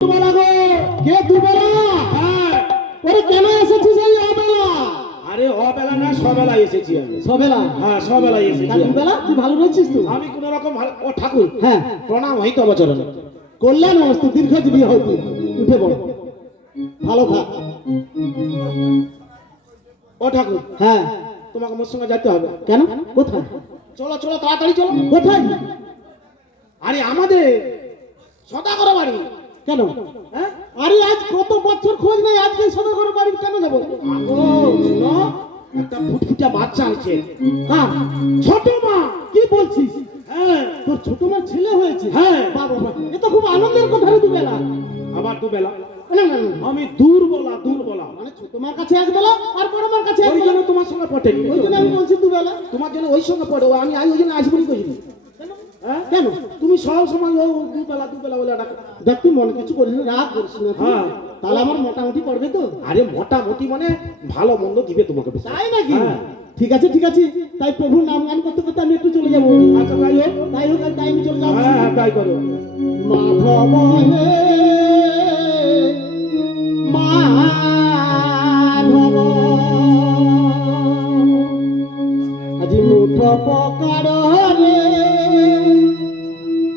কে দুবেলা? হ্যাঁ। ওরে কেন এসেছিস এই অবেলা? আরে অবেলা না সবেলা এসেছি আমি। সবেলা হ্যাঁ সবেলা এসেছি দুবেলা? তুই ভালো রয়েছিস তুই আমি কোন রকম ও ঠাকুর হ্যাঁ। প্রণাম হই তো বচরণ কল্যাণ অবস্থা দীর্ঘজীবী তুই। উঠে পড়। ভালো থাক। ও ঠাকুর হ্যাঁ। তোমাকে মোর সঙ্গে যেতে হবে। কেন? কোথায়? চলো চলো তাড়াতাড়ি চলো। কোথায়? আরে আমাদের সদাগর বাড়ি। কেন? হ্যাঁ? আরে আজ কত বছর খোঁজ নাই আজকে সদাগর বাড়ি কেন যাব? শুনো একটা ফুটফুটা বাচ্চা আছে হ্যাঁ ছোট মা কি বলছিস? হ্যাঁ তোর ছোট মা ছেলে হয়েছে। হ্যাঁ। বাবা এ তো খুব আনন্দের কথা রে দুবেলা। আবার দুবেলা? আমি দুর্বলা দুর্বলা। মানে ছোট মার কাছে এক বেলা আর বড় মার কাছে এক বেলা তোমার সঙ্গে পটেনি। ওই জন্য আমি বলছি দুবেলা। তোমার জন্য ওই সঙ্গে পড়ে আমি আজ ওই জন্য আসব কইনি কেন? তুমি সব সময় দুবেলা দুবেলা বলে দেখ তুই মনে কিছু করিস না রাগ করিস না হ্যাঁ। তাহলে আমার মোটামুটি পড়বে তো? আরে মোটামুটি মানে ভালো মন্দ দিবে তোমাকে। তাই নাকি? হ্যাঁ। ঠিক আছে ঠিক আছে। তাই প্রভুর নাম গান করতে করতে আমি একটু চলে যাব। আচ্ছা তাই হোক তাই হোক আর তাই আমি চলে যাচ্ছি। হ্যাঁ হ্যাঁ তাই করো। মাধব আজি মুখে পকার রে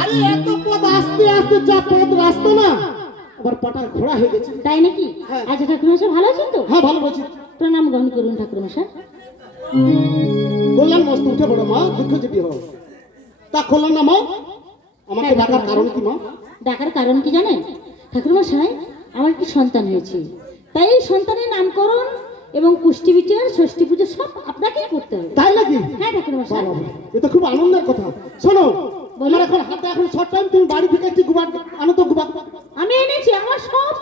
আরে এত পথ আস্তে আস্তে যা পথ রাস্তা না। আবার পাটার ঘোড়া হয়ে গেছে তাই নাকি। আচ্ছা ভালো আছেন তো হ্যাঁ ভালো বলছি। প্রণাম গ্রহণ করুন ঠাকুর মশাই বললাম মস্ত উঠে পড়ো মা দুঃখ হও। তা খোলাম না মা আমাকে হ্যাঁ, ডাকার কারণ কি মা? ডাকার কারণ কি জানেন? ঠাকুর মশাই আমার একটি সন্তান হয়েছে। তাই এই সন্তানের নামকরণ এবং কুষ্টি বিচার ষষ্ঠী পুজো সব আপনাকেই করতে হবে। তাই নাকি? হ্যাঁ ঠাকুর মশাই। এটা খুব আনন্দের কথা। শোনো আমার এখন হাতে এখন শর্ট টাইম তুমি বাড়ি থেকে একটি গুবার আনো তো গুবার আমি এনেছি আমার সব